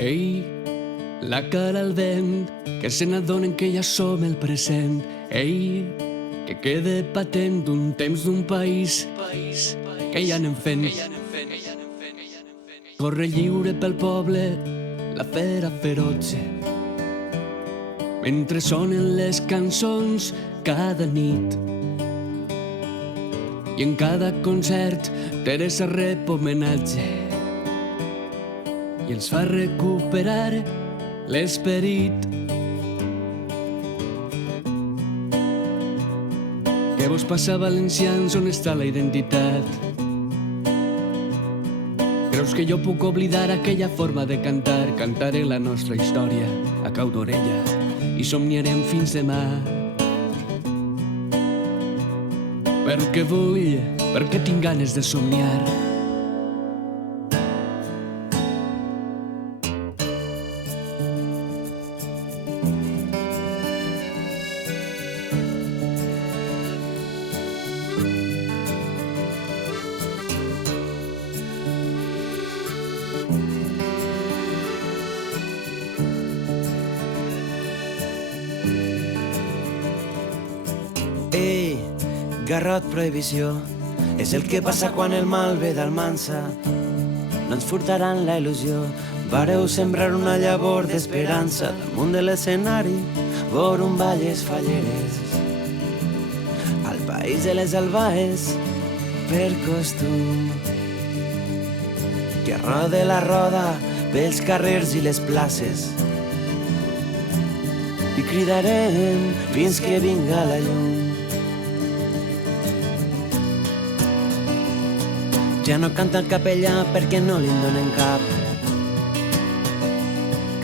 Ei, la cara al vent, que se n'adonen que ja som el present. Ei, que quede patent un temps d'un país que ja anem fent. Corre lliure pel poble la fera ferotge, mentre sonen les cançons cada nit. I en cada concert Teresa rep homenatge i ens fa recuperar l'esperit. Què vos passa, valencians? On està la identitat? Creus que jo puc oblidar aquella forma de cantar? Cantaré la nostra història a cau d'orella i somniarem fins demà. Perquè vull, perquè tinc ganes de somniar. Ei, garrot prohibició, és el que passa quan el mal ve d'Almansa. No ens furtaran la il·lusió, vareu sembrar una llavor d'esperança damunt de l'escenari, vor un valles falleres. Al país de les albaes, per costum, que rode la roda pels carrers i les places, i cridarem fins que vinga la llum. Ja no canta el capellà perquè no li'n donen cap.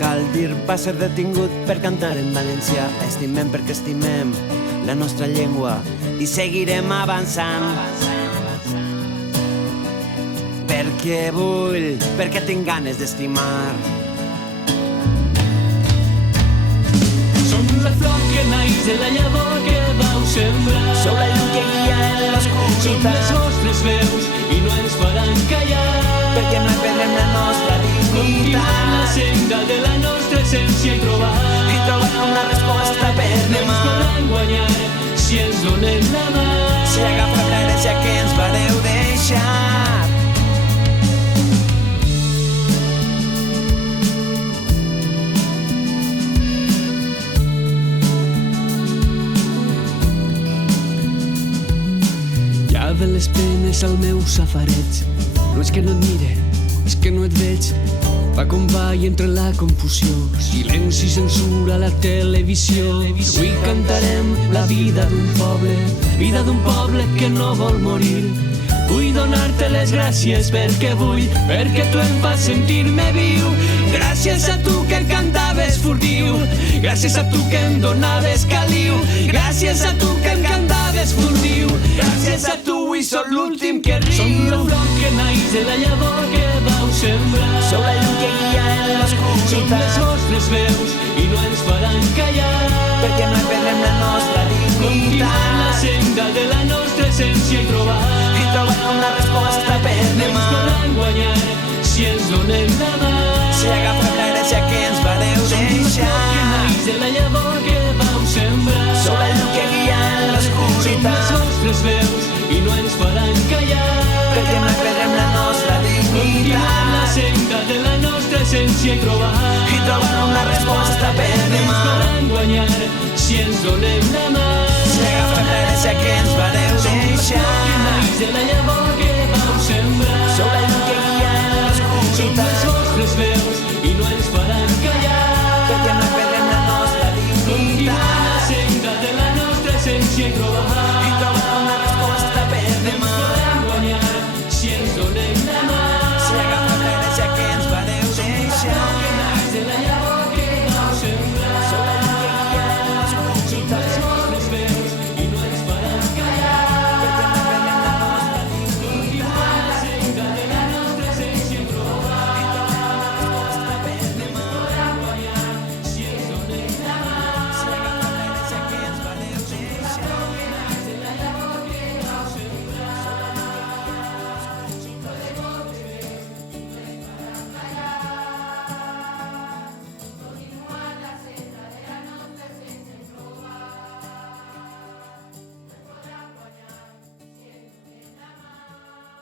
Cal dir, va ser detingut per cantar en valencià. Estimem perquè estimem la nostra llengua i seguirem avançant. Perquè vull, perquè tinc ganes d'estimar. Som la flor que naix de la llavor que vau sembrar. Sou la llum que guia en l'oscuritat. Som les vostres veus i no ens faran callar. Perquè mai perdrem la nostra dignitat. Continuem la senda de la nostra essència i trobar una resposta per demà. No ens podran guanyar si ens donem la mà. Si agafem l'herència que ens vareu deixar. De les penes al meu safareig. No és que no et mire, és que no et veig. Va com va i entre la confusió, silenci i censura a la televisió. Avui cantarem la vida d'un poble que no vol morir. Vull donar-te les gràcies perquè vull, perquè tu em fas sentir-me viu. Gràcies a tu que cantaves furtiu, gràcies a tu que em donaves caliu, gràcies a tu que em cantaves furtiu, gràcies a tu i sóc l'últim que riu. Som la flor que naix de la llavor que vau sembrar. Sou la llum que guia en l'oscuritat. Som les vostres veus i no ens faran callar. Perquè mai perdrem la nostra dignitat. Continuem la senda de la nostra essència i trobar una resposta per demà. No ens podran guanyar si ens donem la mà. Si agafem l'herència que ens vareu deixar. Som la flor que naix de la llavor que vau sembrar. Sou la llum que guia en l'oscuritat. Som les vostres veus i no ens faran callar. Perquè mai perdrem la nostra dignitat. Continuem la senda de la nostra essència i trobar una resposta per demà. No ens podran guanyar si ens donem la mà. Si agafem l'herència que ens vareu deixar. Som la flor que naix de la llavor que vau sembrar. Sou la llum que guia en l'oscuritat. Som les vostres veus i no ens faran callar. Perquè mai perdrem la nostra dignitat. Continuem la senda de la nostra essència i trobar